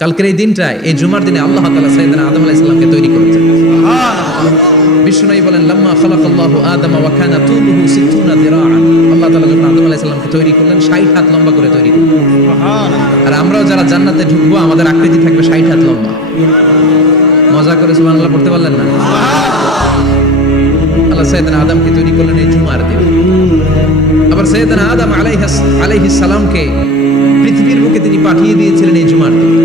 কালকের এই দিনটায়, এই জুমার দিনে আল্লাহ তাআলা সাইয়েদনা আদম আলাইহিস সালামকে তৈরি করেছেন। বিশ্বনবী বলেন, লাম্মা খালাকাল্লাহু আদামা ওয়া কানা তুলুহু 60 যিরাআন। আল্লাহ তাআলা যখন আদম আলাইহিস সালামকে তৈরি করলেন 60 হাত লম্বা করে তৈরি করলেন। আর আমরাও যারা জান্নাতে ঢুকবো আমাদের আকৃতি থাকবে 60 হাত লম্বা। মজা করে সুবহানাল্লাহ পড়তে পারলেন না? আল্লাহ সাইয়েদনা আদমকে তৈরি করলেন এই জুমার দিনে। আবার সাইয়েদনা আদম আলাইহিস সালামকে পৃথিবীর বুকে তিনি পাঠিয়ে দিয়েছিলেন এই জুমার দিনে।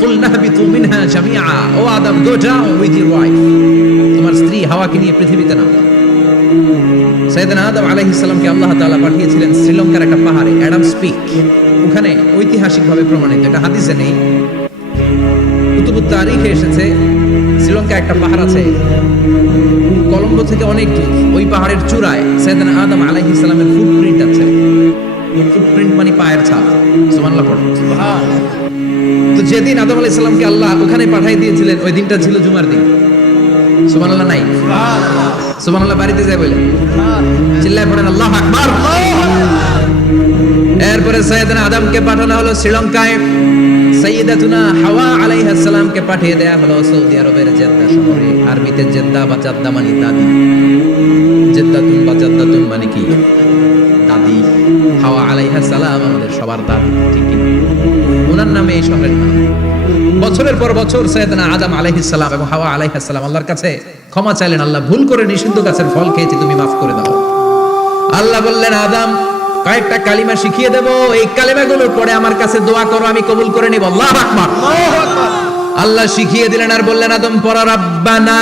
কুলনা হাবিতু মিনহা জামিআ, O Adam go down with your wife, তোমার স্ত্রী হাওয়াকে নিয়ে পৃথিবীতে নামো। সাইয়েদনা আদম আলাইহিস সালামকে আল্লাহ তাআলা পাঠিয়েছিলেন শ্রীলঙ্কার একটা পাহাড়ে, অ্যাডামস পিক। ওখানে ঐতিহাসিকভাবে প্রমাণিত, এটা হাদিসে নেই, কুতুবুত তারিখে এসেছে। শ্রীলঙ্কায় একটা পাহাড় আছে, কলম্বো থেকে অনেক দূর। ওই পাহাড়ের চূড়ায় সাইয়েদনা আদম আলাইহিস সালামের ফুটপ্রিন্ট আছে। ফুটপ্রিন্ট মানে পায়ের ছাপ। সুবহানাল্লাহ পড়ো। তো যেদিন আদম আলাইহিস সালামকে আল্লাহ ওখানে পাঠিয়ে দিয়েছিলেন, ওই দিনটা ছিল জুমার দিন। সুবহানাল্লাহ নাই? সুবহানাল্লাহ বাড়িতে যায় বলে চিল্লায় পড়েন আল্লাহু আকবার। এরপরে সাইয়েদনা আদমকে পাঠানো হলো শ্রীলঙ্কায়। সাইয়্যিদাতুনা হাওয়া আলাইহিস সালামকে পাঠিয়ে দেয়া হলো সৌদি আরবের জেদ্দা শহরে। আরবিতে জেদ্দা বা জাদ্দা মানে দাদি। জেদ্দাতুন বা জাদ্দাতুন মানে কি? দাদি। হাওয়া আলাইহিস সালাম আমাদের সবার দাদি, ঠিক কি? ওনার নামে এই শহরের নাম। বছরের পর বছর সাইয়েদনা আদম আলাইহিস সালাম এবং হাওয়া আলাইহিস সালাম আল্লাহর কাছে ক্ষমা চাইলেন, আল্লাহ ভুল করে নিষিদ্ধ গাছের ফল খেয়েছি, তুমি মাফ করে দাও। আল্লাহ বললেন, আদম কয়েকটা কালিমা শিখিয়ে দেব, এই কালিমাগুলোর পরে আমার কাছে দোয়া করো, আমি কবুল করে নিব। আল্লাহু আকবার। আল্লাহ শিখিয়ে দিলেন আর বললেন, আদম পড়ো, রাব্বানা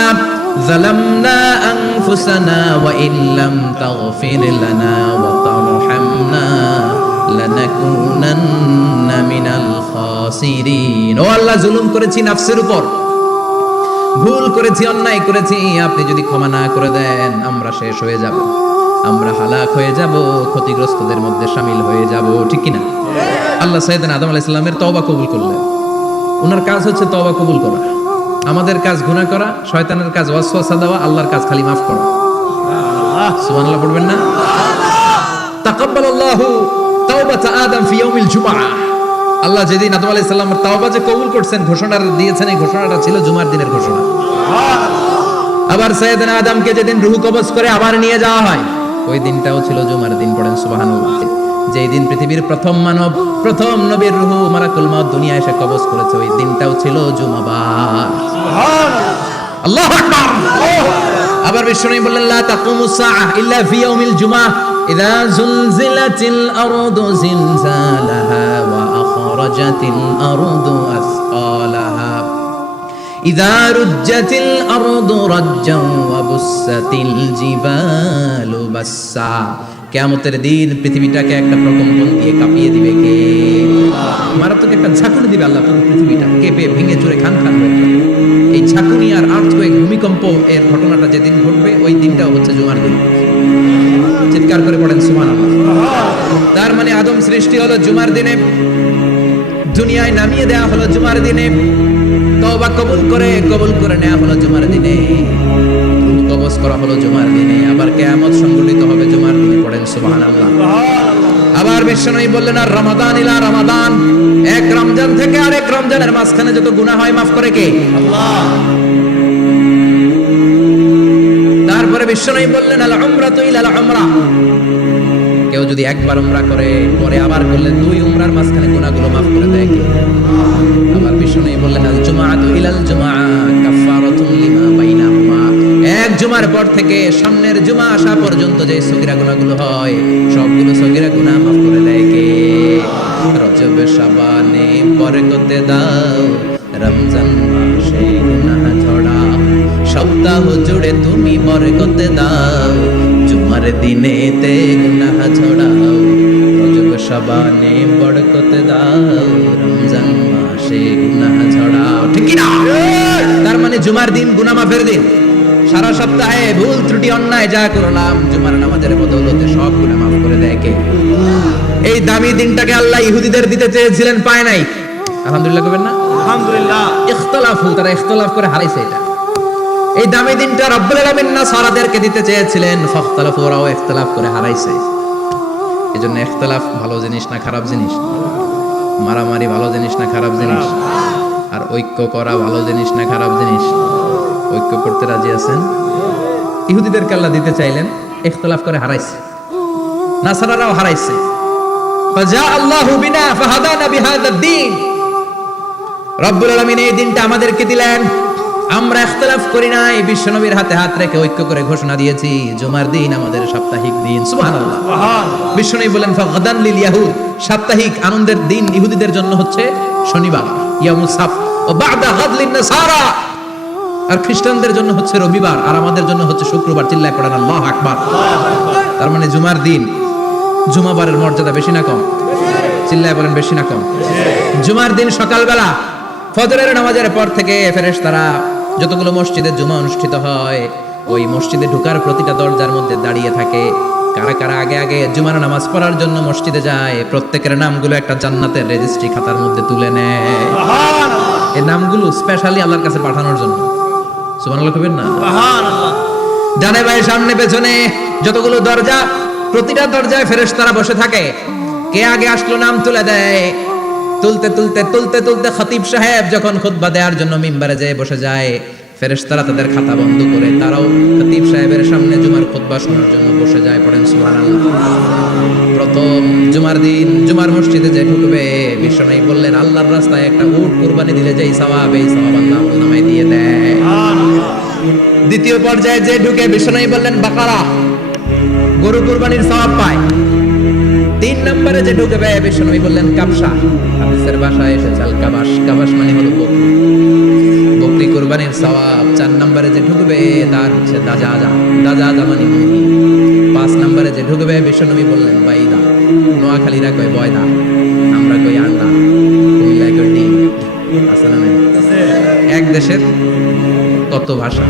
যালামনা আনফুসানা ওয়া ইল্লাম তাগফির লানা ওয়া তারহামনা লানাকুনান্না মিনাল খাসিরিন। ও আল্লাহ, জুলুম করেছি নাফসের উপর, ভুল করেছি, অন্যায় করেছি, আপনি যদি ক্ষমা না করে দেন আমরা শেষ হয়ে যাব, আমরা হালাক হয়ে যাব, ক্ষতিগ্রস্তদের মধ্যে শামিল হয়ে যাব, ঠিক কি না? আল্লাহ সাইয়েদনা আদম আলাইহিস সালামের তওবা কবুল করলেন। ওনার কাজ হচ্ছে তওবা কবুল করা। আমাদের কাজ গুনাহ করা, শয়তানের কাজ ওয়াসওয়াসা দেওয়া, আল্লাহর কাজ খালি মাফ করা। সুবহানাল্লাহ পড়বেন না? তাকাব্বালাল্লাহু তাওবাতা আদম ফি ইয়াউমিল জুমআহ। আল্লাহ যেদিন আদম আলাইহিস সালামের তওবা যে কবুল করছেন, ঘোষণা দিয়েছেন, এই ঘোষণাটা ছিল জুমার দিনের ঘোষণা। আবার সাইয়েদনা আদমকে যেদিন রূহ কবজ করে আবার নিয়ে যাওয়া হয়, ওই দিনটাও ছিল জুমার দিন। পড়েন সুবহানাল্লাহ। যেই দিন পৃথিবীর প্রথম মানব, প্রথম নবীর রূহ মালাকুল মউত দুনিয়ায় এসে কবজ করেছে, ওই দিনটাও ছিল জুমাবার। সুবহানাল্লাহ, আল্লাহু আকবার। আবার বিশ্বনবী বললেন, লা তাকুমুস সাআহ ইল্লা ফি ইয়াউমিল জুমআহ ইযা যুলজিলাতিল আরদু জিলজালাহা ওয়া আখরাজাতিল আরদু আসকালাহা ইযা রুজ্জাতিল আরদু রাজ্জান ওয়া বুসাতিল জিবালু বাসসা। কিয়ামতের দিন পৃথিবীটাকে একটা প্রকম্পন দিয়ে কাঁপিয়ে দিবে কে? মারাত্মক একটা ঝাঁকুনি দিবে আল্লাহ, পুরো পৃথিবীটা কেঁপে ভেঙে চুরে খান হয়ে যাবে। এই ঝাঁকুনি আর আর্থকোয়েক, ভূমিকম্প এর ঘটনাটা যেদিন ঘটবে, ওই দিনটাও হচ্ছে জুমার দিন। চিৎকার করে পড়েন সুবহানাল্লাহ। তার মানে আদম সৃষ্টি হলো জুমার দিনে, দুনিয়ায় নামিয়ে দেয়া হলো জুমার দিনে, তওবা কবুল করে নেওয়া হলো জুমার দিনে, রূহ কবজ করা হলো জুমার দিনে, আবার কিয়ামত সংঘটিত হবে জুমার দিনে। পড়েন সুবহানাল্লাহ। আবার বিশ্বনবী বললেন, আর রমাদান ইলা রমাদান, এক রমজান থেকে আরেক রমজানের মাঝখানে যত গুনাহ হয় মাফ করে কে? আল্লাহ। তারপরে বিশ্বনবী বললেন, আল উমরাতু ইলাল উমরা, কেউ যদি একবার উমরা করে পরে আবার করলে 2 উমরার মাঝখানে গুনাহগুলো মাফ করে দেয় কে? আবার বিশ্বনবী বললেন, আল জুমআতু ইলাল জুমআ কাফারাতুন লিমা বাইনাহুমা, এক জুমার পর থেকে সামনের জুমা আসা পর্যন্ত যে সগীরা গুনাহগুলো হয়, সবগুলো সগীরা গুনাহ মাফ করে দেয় কে? রজব শাবানে বরকতে দাও, রমজান মাসে গুনাহ ঝড়াও, সপ্তাহ জুড়ে তুমি বরকতে দাও, জুমার দিনেতে গুনাহ ঝড়াও, রজব শাবানে বরকতে দাও, রমজান মাসে গুনাহ ঝড়াও, ঠিক কি না? তার মানে জুমার দিন গুনাহ মাফের দিন। সারা সপ্তাহে ভুল ত্রুটি অন্যায় যা করলাম, জুমার নামাজের বদৌলতে সব গুনাহ মাফ করে দেয় কে? এই দামি দিনটাকে আল্লাহ ইহুদিদের দিতে চেয়েছিলেন, পায় নাই। আলহামদুলিল্লাহ কবেন না? আলহামদুলিল্লাহ। ইখতিলাফু, তারা ইখতিলাফ করে হারাইছে এটা। এই দামি দিনটা রব্বুল আলামিন নাসারাদেরকে দিতে চেয়েছিলেন, ফাখতালাফু, ওরাও ইখতিলাফ করে হারাইছে। এজন্য ইখতিলাফ ভালো জিনিস না খারাপ জিনিস? মারামারি ভালো জিনিস না খারাপ জিনিস? আর ঐক্য করা ভালো জিনিস না খারাপ জিনিস? ঐক্য করতে রাজি আছেন? ইহুদিদেরকে আল্লাহ দিতে চাইলেন, ইখতিলাফ করে হারাইছে। নাসারারাও হারাইছে। ফাজা আল্লাহু বিনা ফাহাদানা বিহাদাদ দ্বীন। রব্বুল আলামিন এই দিনটা আমাদেরকে দিলেন, আমরা ইখতিলাফ করি নাই, বিশ্বনবীর হাতে হাত রেখে ঐক্য করে ঘোষণা দিয়েছি জুমার দিন আমাদের সাপ্তাহিক দিন। সুবহানাল্লাহ। বিশ্বনবী বলেন ফাগাদান লিল ইয়াহুদ, সাপ্তাহিক আনন্দের দিন ইহুদিদের জন্য হচ্ছে শনিবার, ইয়ামুস সাবত, ও বাদা গাদ লিন নাসারা, আর খ্রিস্টানদের জন্য হচ্ছে রবিবার, আর আমাদের জন্য হচ্ছে শুক্রবার। চিল্লায় পড়েন আল্লাহু আকবার। তার মানে জুমার দিন, জুমাবারের মর্যাদা বেশি না কম? চিল্লায় বলেন বেশি না কম? জুমার দিন সকালবেলা ফজরের নামাজের পর থেকে ফেরেশতারা যতগুলো মসজিদে জুমা অনুষ্ঠিত হয় ওই মসজিদে ঢোকার প্রতিটা দরজার মধ্যে দাঁড়িয়ে থাকে। কারা কারা আগে আগে জুমার নামাজ পড়ার জন্য মসজিদে যায়, প্রত্যেকের নামগুলো একটা জান্নাতের রেজিস্ট্রি খাতার মধ্যে তুলে নেয়। এই নামগুলো স্পেশালি আল্লাহর কাছে পাঠানোর জন্য। সুবহানাল্লাহ কইবেন না? সুবহানাল্লাহ। ডানে বাঁয়ে সামনে পেছনে যতগুলো দরজা, প্রতিটা দরজায় ফেরেশতারা বসে থাকে। কে আগে আসলো নাম তুলে দেয়। তুলতে তুলতে তুলতে তুলতে খতিব সাহেব যখন খুতবা দেওয়ার জন্য মিম্বারে যেয়ে বসে যায়, ফেরেশতারা তাদের খাতা বন্ধ করে তারাও খতিব সাহেবের সামনে জুমার খুতবা শোনার জন্য বসে যায়। পড়েন সুবহানাল্লাহ। প্রথম জুমার দিন জুমার মসজিদে যে ঢুকবে, বিশ্বনবী বললেন আল্লাহর রাস্তায় একটা উট কুরবানি দিলে যেই সওয়াব, এই সওয়াব আল্লাহ নামায় দিয়ে দেয়। দ্বিতীয় পর্যায়ে যে ঢুকে, বিশ্বনবী বললেন বাকারা, গরু কুরবানির সওয়াব পায়। 3 নম্বরে যে ঢুকবে, বিশ্বনবী বললেন কাবসা, হাদিসের ভাষায় এসেছে আল কাবাস, কাবাস মানে হলো বকরি, বকরি কুরবানির সওয়াব। 4 নম্বরে যে ঢুকবে তার হচ্ছে দাজাজা, দাজাজা মানে মুরগি। 5 নম্বরে যে ঢুকবে, বিশ্বনবী বললেন বাইদা, নোয়াখালীরা কয় বয়দা, আমরা কই আন্ডা, কুমিল্লায় কই ডিম। আছে না নাই? এক দেশের কত ভাষা,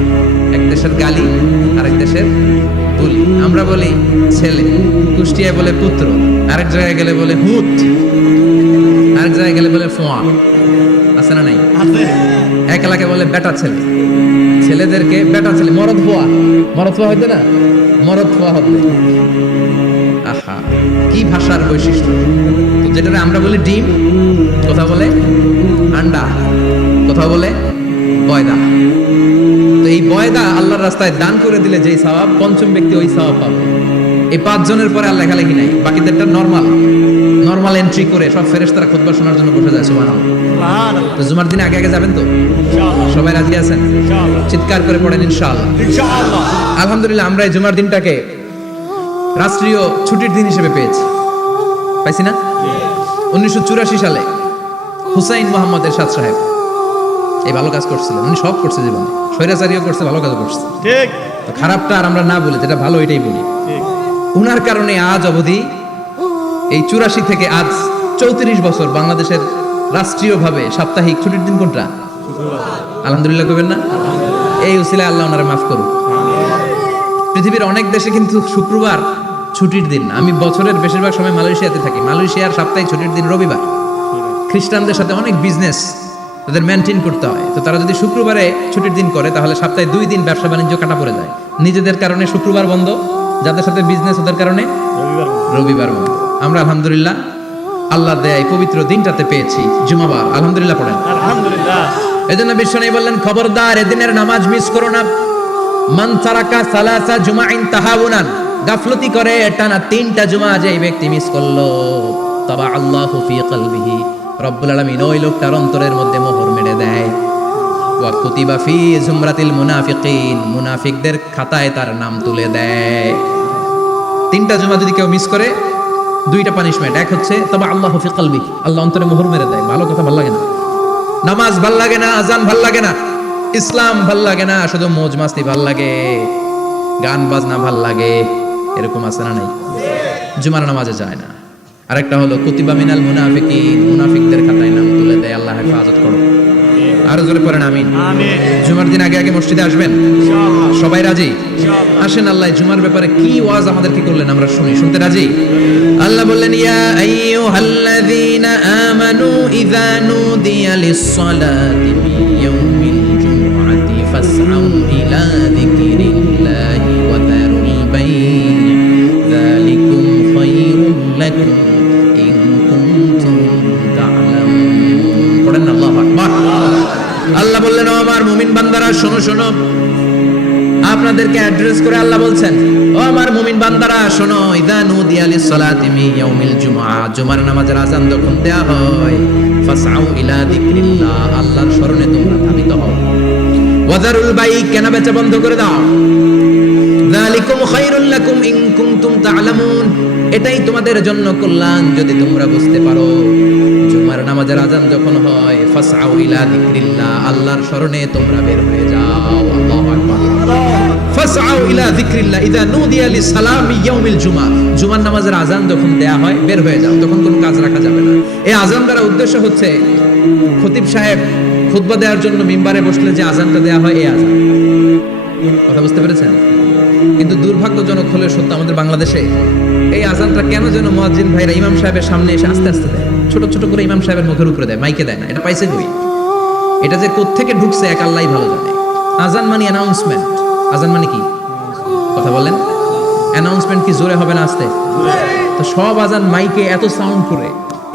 এক দেশের গালি আরেক দেশের বলি। আমরা বলি ছেলে, কুষ্টিয়ায় বলে পুত্র, আরেক জায়গায় গেলে বলে হুত, আরেক জায়গায় গেলে বলে ফোয়া। আছে না নাই? এক এলাকায় বলে বেটা ছেলে, ছেলেদেরকে বেটা ছেলে, মরদ ফোয়া, মরদ ফোয়া হইতে না, মরদ ফোয়া হবে। আহা, কি ভাষার বৈশিষ্ট্য! তো যেটা আমরা বলি ডিম, কথা বলে আন্ডা, কথা বলে বয়দা। তো এই বয়দা আল্লাহর রাস্তায় দান করে দিলে যেই সওয়াব, পঞ্চম ব্যক্তি ওই সওয়াব পাবে। এই 5 জনের পরে আর লেখালেখি নাই, বাকিদেরটা নরমাল এন্ট্রি করে সব ফেরেশতারা খুতবা শোনার জন্য বসে যায়। সুবহানাল্লাহ। সুবহানাল্লাহ। তো জুমার দিনে আগে আগে যাবেন তো? ইনশাআল্লাহ। সবাই রাজি আছেন? ইনশাআল্লাহ। চিৎকার করে পড়েন ইনশাআল্লাহ। ইনশাআল্লাহ। আলহামদুলিল্লাহ, আমরা এই জুমার দিনটাকে রাষ্ট্রীয় ছুটির দিন হিসেবে পেয়েছি, পাইছি না? 1984 সালে হুসাইন মোহাম্মদ এরশাদ সাহেব এই ভালো কাজ করছিলেন। উনি সব করছে জীবনে, স্বৈরাচারীও করছে, ভালো কাজও করছে। ঠিক। তো খারাপটা আর আমরা না বলি, যেটা ভালো এটাই বলি। ঠিক। উনার কারণে আজ অবধি এই 84 থেকে আজ 34 বছর বাংলাদেশের রাষ্ট্রীয়ভাবে সাপ্তাহিক ছুটির দিন কোনটা? আলহামদুলিল্লাহ কইবেন না? এই উসিলায় আল্লাহ ওনারে মাফ করুন। পৃথিবীর অনেক দেশে কিন্তু শুক্রবার ছুটির দিন। আমি বছরের বেশিরভাগ সময় মালয়েশিয়াতে থাকি। মালয়েশিয়ার সাপ্তাহিক ছুটির দিন রবিবার। খ্রিস্টানদের সাথে অনেক বিজনেস তাদের মেনটেন করতে হয়, তো তারা যদি শুক্রবারে ছুটির দিন করে তাহলে সপ্তাহে 2 দিন ব্যবসা বাণিজ্য কাটা পড়ে যায়। নিজেদের কারণে শুক্রবার বন্ধ, যাদের সাথে বিজনেস ওদের কারণে রবিবার বন্ধ। আমরা আলহামদুলিল্লাহ আল্লাহর দয়ায় পবিত্র দিনটাতে পেয়েছি জুমাবার। আলহামদুলিল্লাহ পড়েন আলহামদুলিল্লাহ। এজন্য বিশ্বনবী বললেন খবরদার এদিনের নামাজ মিস করো না। মান তারাকা সালাসা জুমাইন তাহাউনান, গাফলতি করে টানা 3টা জুমা যে ব্যক্তি মিস করলো, তাবা আল্লাহু ফি কলবিহি, রব্বুল আলামিন ওই লোকটার অন্তরের মধ্যে মোহর মেরে দেয়। ওয়া কুতিবা ফি জুমরাতিল মুনাফিকিন, মুনাফিকদের খাতায় তার নাম তুলে দেয়। 3টা জুমা যদি কেউ মিস করে, 2টা পানিশমেন্ট। এক হচ্ছে তবে আল্লাহু ফি কলবি, আল্লাহ অন্তরে মোহর মেরে দেয়। ভালো কথা ভাল লাগে না, নামাজ ভাল লাগে না, আজান ভাল লাগে না, ইসলাম ভাল লাগে না, শুধু মौज মাস্তি ভাল লাগে, গান বাজনা ভাল লাগে, এরকম আছে না নাই? জুমার নামাজে যায় না। আরেকটা হলো কুতিবা মিনাল মুনাফিকিন, মুনাফিকদের খাতায় নাম তুলে দেয়। আল্লাহ হেফাজত করো। আরো জোরে পড়েন আমিন। আমিন। জুমার দিন আগে আগে মসজিদে আসবেন ইনশাআল্লাহ। সবাই রাজি? ইনশাআল্লাহ। আসেন, আল্লাহ জুমার ব্যাপারে কি ওয়াজ আমাদেরকে করলেন আমরা শুনি। শুনতে রাজি? আল্লাহ বললেন ইয়া আইয়ুহাল্লাযীনা আমানু ইযা নুদিয়া লিস-সালাতি মিন ইয়াউমিল জুমআতি ফাসআউ ইলা যিকরিল্লাহি ওয়া যারুল বাই', যালিকুম খায়রুল লাকুম ইন কুনতুম তা'লামুন। সুবহানাল্লাহ। আল্লাহ বললেন, ও আমার মুমিন বান্দারা শোনো শোনো, আপনাদেরকে অ্যাড্রেস করে আল্লাহ বলছেন, ও আমার মুমিন বান্দারা শোনো, ইযা নুদিয়া লিস-সালাতি মিন ইয়াউমিল জুমআ, জুমার নামাজের আযান যখন দেয়া হয়, ফাসআউ ইলা যিকরিল্লাহ, আল্লাহর স্মরণে তোমরা ধাবিত হও। ওয়াযারুল বাই, কেনা বেচা বন্ধ করে দাও। যালিকুম খায়রুল লাকুম ইন কুনতুম তা'লামুন, এটাই তোমাদের জন্য কল্যাণ যদি তোমরা বুঝতে পারো। জুমার নামাজের আযান যখন হয়, ফাসআউ ইলা যিকরিল্লাহ, আল্লাহর স্মরণে তোমরা বের হয়ে যাও। আল্লাহু আকবার। ফাসআউ ইলা যিকরিল্লাহ ইযা নুদিয়া লিস-সালামি ইয়াউমিল জুমআ, জুমার নামাজের আযান যখন দেয়া হয় বের হয়ে যাও, তখন কোনো কাজ রাখা যাবে না। এই আযান দ্বারা উদ্দেশ্য হচ্ছে খতিব সাহেব খুতবা দেওয়ার জন্য মিম্বারে বসলে যে আযানটা দেয়া হয়, এই আযান। কথা বুঝতে পেরেছেন? কিন্তু দুর্ভাগ্যজনক হলে সত্য, আমাদের বাংলাদেশে এই আযানটা কেন যেন মুয়াজ্জিন ভাইরা ইমাম সাহেবের সামনে এসে আস্তে আস্তে দেয়, ছোট ছোট করে ইমাম সাহেবের মুখের উপরে দেয়, মাইকে দেয় না। এটা পাইছে কই? এটা যে কোত্থেকে ঢুকছে এক আল্লাহই ভালো জানে। আযান মানে অ্যানাউন্সমেন্ট। আযান মানে কি? কথা বলেন। অ্যানাউন্সমেন্ট কি জোরে হবে না আস্তে? তো সব আযান মাইকে এত সাউন্ড করে,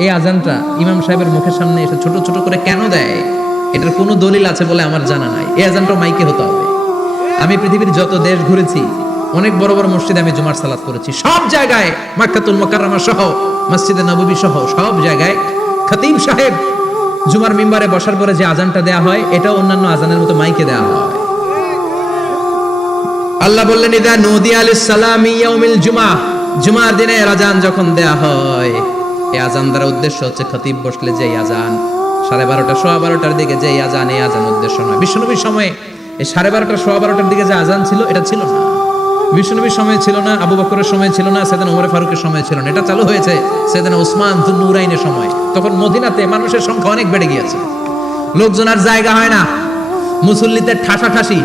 এই আযানটা ইমাম সাহেবের মুখের সামনে এসে ছোট ছোট করে কেন দেয়? এটার কোনো দলিল আছে বলে আমার জানা নাই। এই আযানটা মাইকে হতে হবে। আমি পৃথিবীর যত দেশ ঘুরেছি, অনেক বড় বড় মসজিদে আমি জুমার সালাত করেছি, সব জায়গায় মক্কাতুল মুকাররমা সহ মসজিদে নববী সহ সব জায়গায় খতিব সাহেব জুমার মিম্বারে বসার পরে যে আযানটা দেয়া হয়, এটা অন্যান্য আযানের মতো মাইকে দেয়া হয়। আল্লাহ বললেন, ইযা নুদিয়া লিস-সালামি ইয়াউমিল জুমআ, জুমার দিনে আযান যখন দেয়া হয়, এই আযান দ্বারা উদ্দেশ্য হচ্ছে খতিব বসলে যে আযান 12:30 12:15 দিকে যে আযান, এই আযান উদ্দেশ্য নয়। বিশ্বনবীর সময়ে এই 12:30 12:15 দিকে যে আযান ছিল, এটা ছিল না। বিশ্বনবীর সময় ছিল না, আবু বকরের সময় ছিল না, সাইয়েদনা ওমর ফারুকের সময় ছিল না। এটা চালু হয়েছে সাইয়েদনা উসমান যুন্নুরাইনের সময়। তখন মদিনাতে মানুষের সংখ্যা অনেক বেড়ে গিয়েছে, লোকজন আর জায়গা হয় না, মুসল্লিতে ঠাসাঠাসি।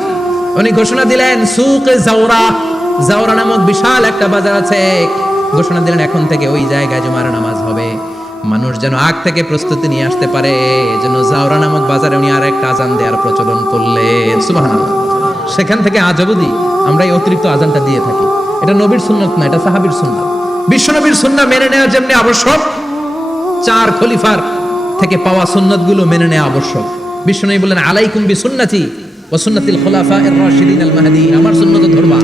উনি ঘোষণা দিলেন, সুকে জাওরা, জাওরা নামক বিশাল একটা বাজার আছে, ঘোষণা দিলেন এখন থেকে ওই জায়গায় জুমার নামাজ হবে। মানুষ যেন আগ থেকে প্রস্তুতি নিয়ে আসতে পারে, এজন্য জাওরা নামক বাজারে উনি আর একটা আযান দেওয়ার প্রচলন করলেন। সুবহানাল্লাহ। সেখান থেকে আজ অবধি আমরা এই অতিরিক্ত আযানটা দিয়ে থাকি। এটা নবীর সুন্নাত না, এটা সাহাবীর সুন্নাত। বিশ্বনবীর সুন্নাহ মেনে নেওয়া যেমনি আবশ্যক, 4 খলিফার থেকে পাওয়া সুন্নাতগুলো মেনে নেওয়া আবশ্যক। বিশ্বনবী বলেন, আলাইকুম বিসুন্নতি ওয়া সুন্নাতিল খুলাফায়ে রাশিদিন আল মাহদি, আমার সুন্নাত ধরবা,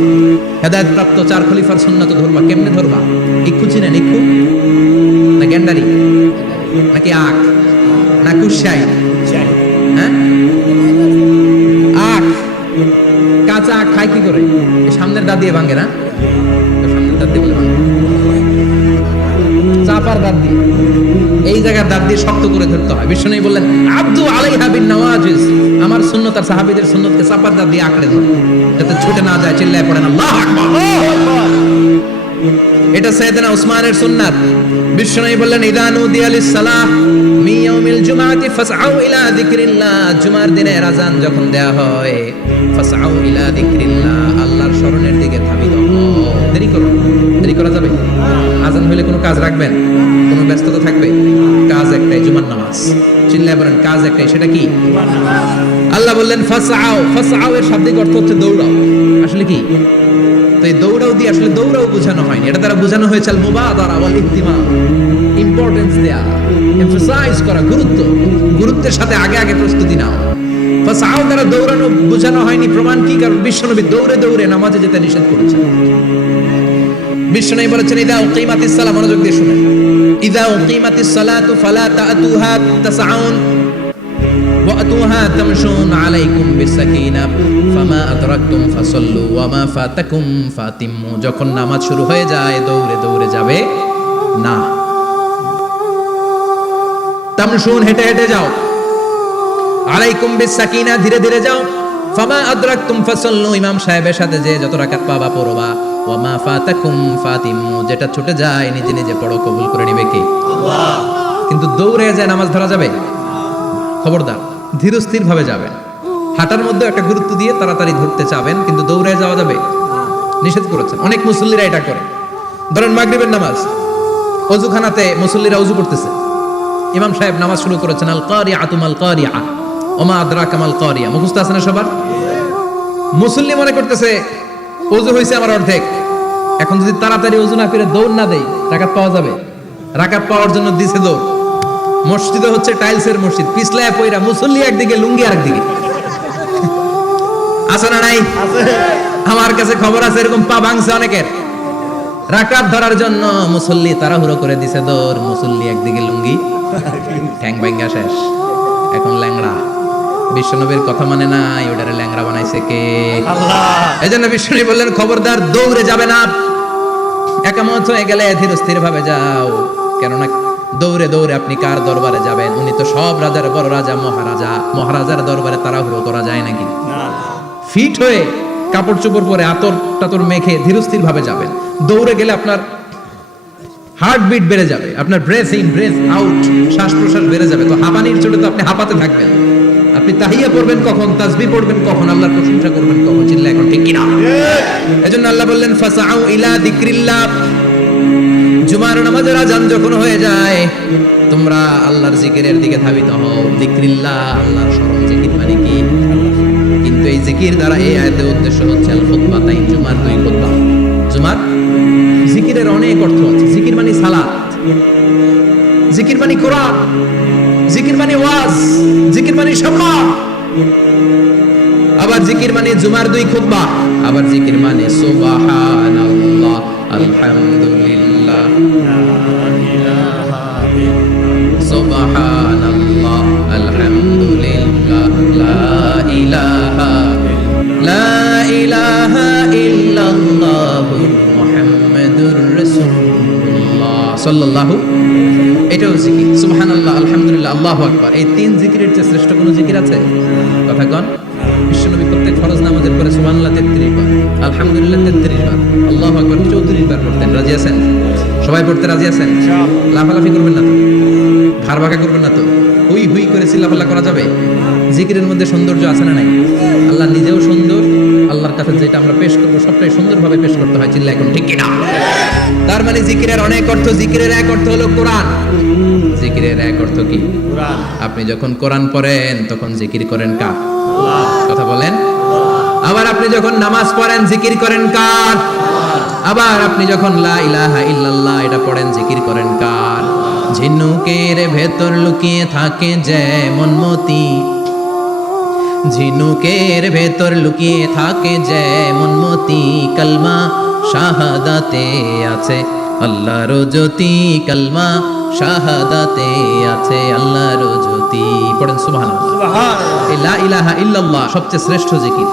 হেদায়েত প্রাপ্ত 4 খলিফার সুন্নাত ধরবা। কেমনে ধরবা? ইক্ষু চিনেন? ইক্ষু না গেন্ডারি নাকি আখ না কুশাই? হ্যাঁ, আখ। কাঁচা আখ খায় কি করে? সামনের দাঁত দিয়ে ভাঙে না? সামনের দাঁত দিয়ে বলে ভাঙে, চাপার দাঁত দিয়ে, এই জায়গার দাঁত দিয়ে শক্ত করে ধরতে হয়। বিশ্বনবী বললেন, আব্দু আলাইহা বিন নওয়াজিস, আমার সুন্নাত আর সাহাবীদের সুন্নাতকে চাপার দাঁত দিয়ে আঁকড়ে ধরো, যাতে ছুটে না যায়। চিল্লায় পড়েন আল্লাহু আকবার। এটা সাইয়েদনা উসমানের সুন্নাত। বিশ্বনবী বললেন, ইযা নুদিয়া লিস-সালাহ মিন ইয়াউমিল জুমআতি ফাসআউ ইলা যিকরিল্লাহ, জুমার দিনের আযান যখন দেয়া হয়, ফাসআউ ইলা যিকরিল্লাহ, আল্লাহর স্মরণের দিকে ধাবিত হও। দেরি করো, দেরি করা যাবে? আযান হইলে কোনো কাজ রাখবেন? কোনো ব্যস্ততা থাকবে? কাজ একটাই, জুমার নামাজ। চিল্লায় বলেন, কাজ একটাই, সেটা কি? আল্লাহ বললেন, ফাসআউ। ফাসআউ এর শাব্দিক অর্থ হচ্ছে দৌড়াও। আসলে কি? তো এই দৌড়াও দিয়ে আসলে দৌড়াও বোঝানো হয়নি, এটা দ্বারা বোঝানো হয়েছে আল মুবাদারা ওয়াল ইহতিমাম, ইম্পর্টেন্স দেয়া, এমফাসাইজ করা, গুরুত্ব, গুরুত্বের সাথে আগে আগে প্রস্তুতি নাও। ফাসআউ দ্বারা দৌড়ানো বোঝানো হয়নি। প্রমাণ কি? কারণ বিশ্বনবী দৌড়ে দৌড়ে নামাজে যেতে নিষেধ করেছেন। বিশ্বনবী বলেছেন, ইযা উকিমাতিস সালাহ, মনোযোগ দিয়ে শুনেন, ইযা উকিমাতিস সালাতু ফালা তা'তুহা তাসআউন ওয়া আতুহা তামশুন আলাইকুম বিসাকিনাহ ফামা আদরাকতুম ফাসাল্লু ওয়া মা ফাতাকুম ফাতিম্মু, যখন নামাজ শুরু হয়ে যায় দৌড়ে দৌড়ে যাবে না। তামশুন, হেঁটে হেঁটে যাও, আলাইকুম বিসাকিনাহ, ধীরে ধীরে যাও, ফামা আদরাকতুম ফাসাল্লু, ইমাম সাহেবের সাথে যে যত রাকাত পাবা পড়বা, ওয়া মা ফাতাকুম ফাতিম্মু, যেটা ছুটে যায় নিজে নিজে পড়ো, কবুল করে নেবে কে? আল্লাহ। কিন্তু দৌড়ে যায় নামাজ ধরা যাবে? খবরদার, ধীর স্থির ভাবে যাবেন। হাঁটার মধ্যে একটা গুরুত্ব দিয়ে তাড়াতাড়ি ধরতে চাবেন, কিন্তু দৌড়ে যাওয়া যাবে? নিষেধ করেছেন। অনেক মুসল্লিরা এটা করে। ধরেন মাগরিবের নামাজ, ওযুখানাতে মুসল্লিরা ওযু করতেছে, ইমাম সাহেব নামাজ শুরু করেছেন, আল কারিআতু মাল কারিআ ওয়া মা আদরাকা মাল কারিআ, মুখস্থ আছে না সবার? মুসল্লি মনে করতেছে ওযু হইছে আমার অর্ধেক, এখন যদি তাড়াতাড়ি ওযু না করে দৌড় না দেই রাকাত পাওয়া যাবে? রাকাত পাওয়ার জন্য দিছে দৌড়, মসজিদ হচ্ছে টাইলসের মসজিদ, পিছলায় পয়রা মুসল্লি একদিকে, লুঙ্গি আরেকদিকে। আছে না নাই? আমার কাছে খবর আছে এরকম পা ভাঙছে অনেকের। রাকাত ধরার জন্য মুসল্লি তাড়াহুড়ো করে দিছে দৌড়, মুসল্লি একদিকে লুঙ্গি, ঠ্যাং ভাঙ্গা শেষ, এখন ল্যাংড়া। বিশ্বনবীর কথা মানে নাই, ওটারে ল্যাংড়া বানাইছে কে? আল্লাহ। এজন্য বিশ্বনবী বললেন খবরদার দৌড়ে যাবে না, একামত হয়ে গেলে ধীর স্থির ভাবে যাও, কেননা দৌড়ে দৌড়ে আপনি কার দরবারে যাবেন? উনি তো সব রাজার বড় রাজা, মহারাজা। মহারাজার দরবারে তাড়াহুড়ো করা যায় নাকি? ফিট হয়ে কাপড় চোপড় পরে আতর টাতর মেখে ধীরস্থির ভাবে যাবেন। দৌড়ে গেলে আপনার হার্টবিট বেড়ে যাবে, আপনার ব্রেথ ইন ব্রেথ আউট, শ্বাস প্রশ্বাস বেড়ে যাবে। তো হাঁপানির চোটে তো আপনি হাঁপাতে থাকবেন। আপনি তাহিয়া পড়বেন কখন, তাসবিহ পড়বেন কখন, আল্লাহর প্রশংসা করবেন কখন? চিল্লা এখন ঠিক কিনা? এজন্য আল্লাহ বললেন ফাসাউ ইলা যিকরিল্লাহ, জুমার নামাজের আযান যখন হয়ে যায় তোমরা আল্লাহর জিকিরের দিকে ধাবিত হও। যিকরিল্লাহ, আল্লাহর স্মরণ। জিকির মানে কি? কিন্তু এই জিকির দ্বারা এই আয়াতের উদ্দেশ্য হচ্ছে আল খুতবাতাইন, জুমার 2 খুতবা। জুমার জিকিরের অনেক অর্থ আছে। জিকির মানে সালাত, জিকির মানে কোরআন, জিকির মানে ওয়াজ, জিকির মানে সম্মান। আবার জিকির মানে জুমার 2 খুতবা। আবার জিকির মানে সুবহানাল্লাহ, আলহামদুলিল্লাহ, সুবহানাল্লাহ, আলহামদুলিল্লাহ, লা ইলাহা ইল্লাল্লাহ, মুহাম্মাদুর রাসূলুল্লাহ সাল্লাল্লাহু। এটাও জিকির। সুবহানাল্লাহ, আলহামদুলিল্লাহ, আল্লাহু আকবার। এই 3 জিকিরের চেয়ে শ্রেষ্ঠ কোনো জিকির আছে? কথা কন। বিশ্বনবী প্রত্যেক ফরজ নামাজের পরে সুবহানাল্লাহ 33 বার, আলহামদুলিল্লাহ 33 বার, আল্লাহু আকবার 34 বার পড়তেন। রাজি আছেন? সবাই পড়তে রাজি আছেন? লাফালাফি করবেন না তো, ঘাড় বাঁকা করবেন না তো, হুই হুই করে চিল্লাফাল্লা করা যাবে? জিকিরের মধ্যে সৌন্দর্য আছে না নাই? আল্লাহ নিজেও সুন্দর, আল্লাহর কাছে যেটা আমরা পেশ করবো সবটাই সুন্দরভাবে পেশ করতে হয়। চিল্লা এখন ঠিক কিনা? তার মানে জিকিরের অনেক অর্থ। জিকিরের এক অর্থ হলো কোরআন। জিকিরের এক অর্থ কি? কোরআন। আপনি যখন কোরআন পড়েন তখন জিকির করেন কার? আল্লাহ। কথা বলেন। আবার আপনি যখন নামাজ পড়েন জিকির করেন কার? আবার আপনি যখন লা ইলাহা ইল্লাল্লাহ এটা পড়েন জিকির করেন কার? ঝিনুকের ভেতর লুকিয়ে থাকে যেমন মতি, ঝিনুকের ভেতর লুকিয়ে থাকে যেমন মতি, কালমা শাহাদাতে আছে আল্লাহর জ্যোতি, কালমা শাহাদাতে আছে আল্লাহর জ্যোতি। পড়েন সুবহানাল্লাহ। সুবহানাল্লাহ। লা ইলাহা ইল্লাল্লাহ সবচেয়ে শ্রেষ্ঠ জিকির।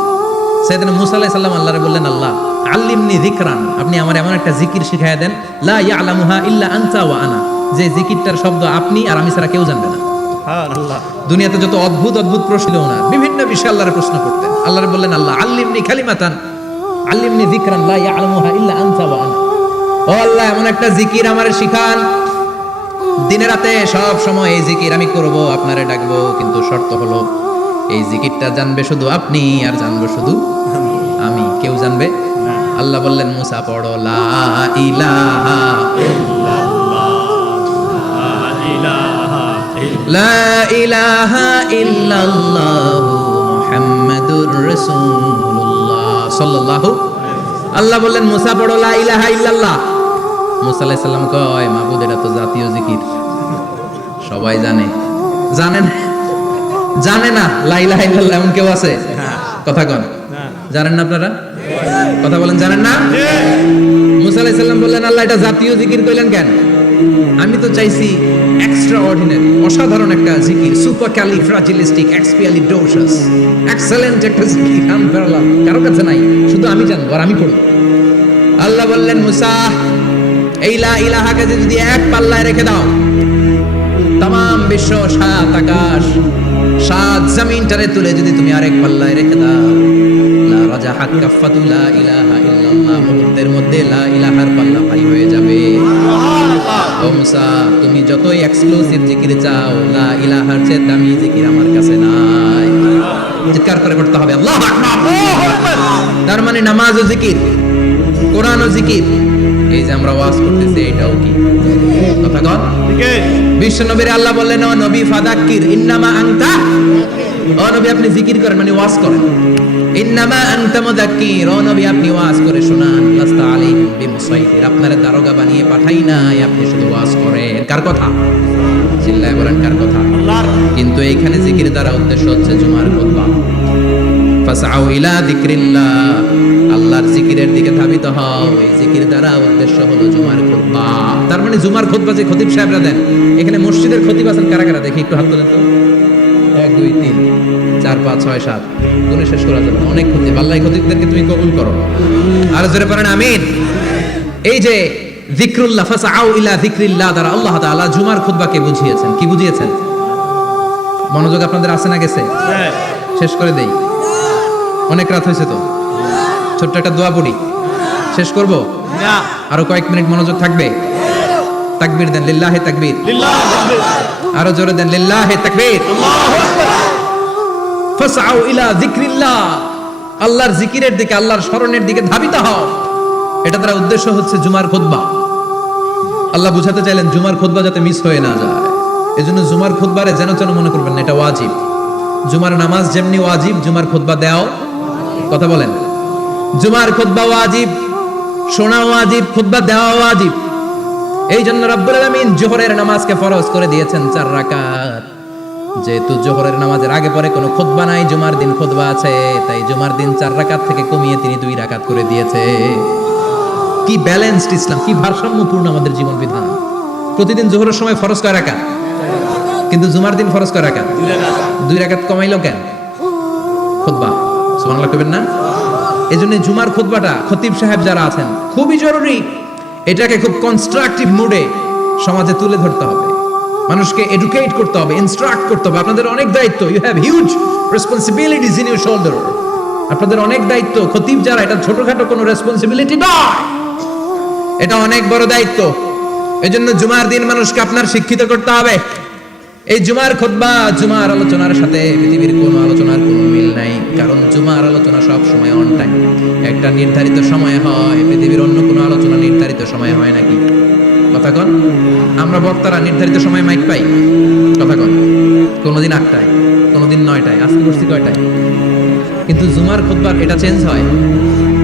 সাইয়েদনা মুসা আলাইহিস সালাম আল্লাহরে বললেন, আল্লাহ আল্লিমনি যিকরান, আপনি আমার এমন একটা জিকির শিখাইয়া দেন, লা ইয়ালামুহা ইল্লা আনতা ওয়া আনা, যে জিকিরটার শব্দ আপনি আর আমি ছাড়া কেউ জানবে না। সুবহানাল্লাহ। দুনিয়াতে যত অদ্ভুত অদ্ভুত প্রশ্ন না, বিভিন্ন বিষয়ে আল্লাহরে প্রশ্ন করতেন। আল্লাহরে বললেন, আল্লাহ আল্লিমনি কালিমাতান, আল্লিমনি যিকরান লা ইয়ালামুহা ইল্লা আনতা ওয়া আনা। ও আল্লাহ এমন একটা জিকির আমারে শিখান, দিনে রাতে সব সময় এই জিকির আমি করব, আপনারে ডাকবো, কিন্তু শর্ত হলো এই জিকিরটা জানবে শুধু আপনি আর জানবো শুধু আমি, কেউ জানবে না। আল্লাহ বললেন, মুসা পড়ো লা ইলাহা ইল্লাল্লাহ, লা ইলাহা ইল্লাল্লাহ, মুহাম্মাদুর রাসূলুল্লাহ সাল্লাল্লাহু। আল্লাহ বললেন, মুসা পড়ো লা ইলাহা ইল্লাল্লাহ। মুসা আলাইহিস সালাম কয়, মাবুদ এটা তো জাতীয় জিকির, সবাই জানে। জানেন? জানে না লা ইলাহা ইল্লাল্লাহ এমন কেউ আছে? কথা কন। জানেন না আপনারা? কথা বলেন, জানেন না? মুসা আলাইহিস সালাম বললেন, আল্লাহ এটা জাতীয় জিকির কইলেন কেন? আমি তো চাইছি এক্সট্রা অর্ডিনারি, অসাধারণ একটা জিকির, সুপারক্যালিফ্রাজিলিস্টিক এক্সপিয়ালিডোসাস, এক্সেলেন্ট একটা জিকির, আনপ্যারালাল, কারো কাছে নাই, শুধু আমি জানবো আর আমি পড়ব। আল্লাহ বললেন, মুসা এই লা ইলাহাকে যদি এক পাল্লায় রেখে দাও, তাম বিশ্ব, 7 আকাশ 7 জমিনটারে তুলে যদি তুমি আরেক পাল্লায় রেখে দাও, লা রাজাহাত কাফাতু লা ইলাহা ইল্লাল্লাহ, মুহূর্তের মধ্যে লা ইলাহার পাল্লা ভারী হয়ে যাবে। ও মুসা, তুমি যতই এক্সক্লুসিভ জিকির চাও, লা ইলাহার চেয়ে দামি জিকির আমার কাছে নাই। চিৎকার করে পড়তে হবে আল্লাহু আকবার। তার মানে নামাজও জিকির, কোরআনও জিকির, এই যে আমরা ওয়াজ করতেছি এটাও কি কথা কন? বিশ্ব নবীর আল্লাহ বললেন ও নবী ফাদাক্কির ইন্নামা আনতা, ও নবী আপনি জিকির করেন মানে ওয়াজ করেন। ইন্নামা আনতা মুযাক্কির, ও নবী আপনি ওয়াজ করে শোনান। লাস্তা আলাইহিম বিমুসাইতির, আপনারা দারোগা বানিয়ে পাঠাই নাই, আপনি শুধু ওয়াজ করেন। কার কথা? চিল্লায় বলেন কার কথা? আল্লাহর। কিন্তু এইখানে জিকির দ্বারা উদ্দেশ্য হচ্ছে জুমার খুতবা। ফাসআউ ইলা যিকরিল্লাহ, আল্লাহর জিকিরের দিকে ধাবিত হও। এই জিকির দ্বারা উদ্দেশ্য হলো জুমার খুতবা। তার মানে জুমার খুতবা যে খতিব সাহেবরা দেন, এখানে মসজিদের খতিব আছেন কারা কারা দেখি একটু হাত তোলেন তো। 1 2 3 4 5 6 7 গুণে শেষ করা যাবে না, অনেক খতিব। আল্লাহ খতিবদেরকে তুমি কবুল করো। আর জোরে পড়েন আমিন। এই যে যিকরুল্লাহ, ফাসআউ ইলা যিকরিল্লাহ দ্বারা আল্লাহ তাআলা জুমার খুতবাকে বুঝিয়েছেন। কি বুঝিয়েছেন? মনোযোগ আপনাদের আছে না গেছে? শেষ করে দেই, অনেক রাত হয়েছে তো। ছোট্ট একটা দোয়া পড়ি, শেষ করব না, আরো কয়েক মিনিট মনোযোগ থাকবে। তাকবীর দেন, লিল্লাহি তাকবীর, আরো জোরে দেন, লিল্লাহি তাকবীর। ফাসআউ ইলা যিকরিল্লাহ, আল্লাহর জিকিরের দিকে, আল্লাহর স্মরণের দিকে ধাবিত হও। এটা দ্বারা উদ্দেশ্য হচ্ছে জুমার খুতবা। আল্লাহ বুঝাতে চাইলেন জুমার খুতবা যাতে মিস হয়ে না যায়, এজন্য জুমার খুতবারে যেন যেন মনে করবেন না, এটা ওয়াজিব। জুমার নামাজ যেমনি ওয়াজিব, জুমার খুতবা দেও, কথা বলেন, জুমার খুতবা ওয়াজিব, শোনা ওয়াজিব, খুতবা দেওয়া ওয়াজিব। এই জন্য রব্বুল আলামিন জোহরের নামাজকে ফরজ করে দিয়েছেন 4 রাকাত। যেহেতু জোহরের নামাজের আগে পরে কোনো খুতবা নাই, জুমার দিন খুতবা আছে, তাই জুমার দিন 4 রাকাত থেকে কমিয়ে তিনি 2 রাকাত করে দিয়েছে। কি ব্যালেন্সড ইসলাম, কি ভারসাম্যপূর্ণ আমাদের জীবন বিধান। প্রতিদিন জোহরের সময় ফরজ কয় রাকাত, কিন্তু জুমার দিন ফরজ কয় রাকাত? 2 রাকাত কমাইলো কেন? খুতবা, সুবহানাল্লাহ কইবেন না? এজন্য জুমার খুতবাটা খতিব সাহেব যারা আছেন খুবই জরুরি। এটাকে খুব কনস্ট্রাকটিভ মুডে সমাজে তুলে ধরতে হবে, মানুষকে এডুকেট করতে হবে, ইনস্ট্রাক্ট করতে হবে। আপনাদের অনেক দায়িত্ব, you have huge responsibilities in your shoulder. আপনাদের অনেক দায়িত্ব। খতিব যারা, এটা ছোটখাটো কোনো রেসপন্সিবিলিটি নয়, এটা অনেক বড় দায়িত্ব। এজন্য জুমার দিন মানুষকে আপনার শিক্ষিত করতে হবে। এই জুমার খুতবা, জুমার আলোচনার সাথে পৃথিবীর কোনো আলোচনার কোনো মিল নাই, কারণ জুমার আলোচনা সব সময় অন টাইম, একটা নির্ধারিত সময় হয়। পৃথিবীর অন্য কোনো আলোচনা নির্ধারিত সময় হয় নাকি? কথা কন। আমরা বক্তারা নির্ধারিত সময় মাইক পাই, কথা কন। কোনোদিন 8টায়, কোনোদিন 9টায়, আজকে বসছি কয়টায়? কিন্তু জুমার খুতবার এটা চেঞ্জ হয়।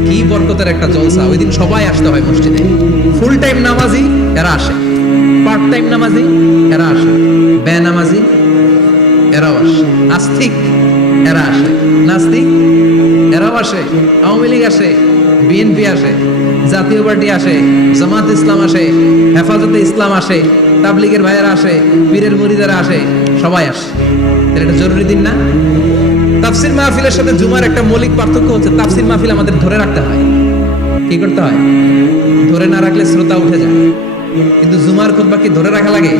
কি বরকতের একটা জলসা! ওই দিন সবাই আসতে হয় মসজিদে। ফুল টাইম নামাজি এরা আসে, পার্ট টাইম নামাজি এরা আসে, বেনামাজি এরাও আসে, আস্তিক এরা আসে, নাস্তিক এরাও আসে, আওয়ামী লীগ আসে, বিএনপি আসে, জাতীয় পার্টি আসে, জামাত ইসলাম আসে, হেফাজতে ইসলাম আসে, তাবলিগের ভাইয়েরা আসে, পীরের মুরিদারা আসে, সবাই আসে। এটা জরুরি দিন না? তাফসির মাহফিলের সাথে জুমার একটা মৌলিক পার্থক্য হচ্ছে, তাফসির মাহফিল আমাদের ধরে রাখতে হয়। কি করতে হয়? ধরে না রাখলে শ্রোতা উঠে যায়। কিন্তু জুমার খুতবা কি ধরে রাখা লাগে?